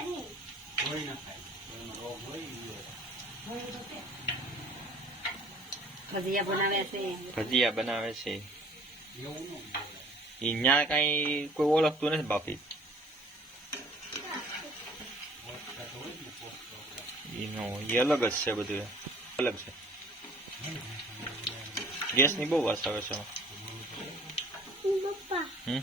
જ નહીં કોઈ ના ખાય રોગ હોય. ઈ ભજીયા છે ભજીયા બનાવે છે બોલાય. કઈ કોઈ ઓળખતું નથી બાપી. એનો ઈ અલગ જ છે બધું. અલગ છે. ગેસની બહુ વાસ આવે છે. પપ્પા. હમ?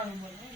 বলবো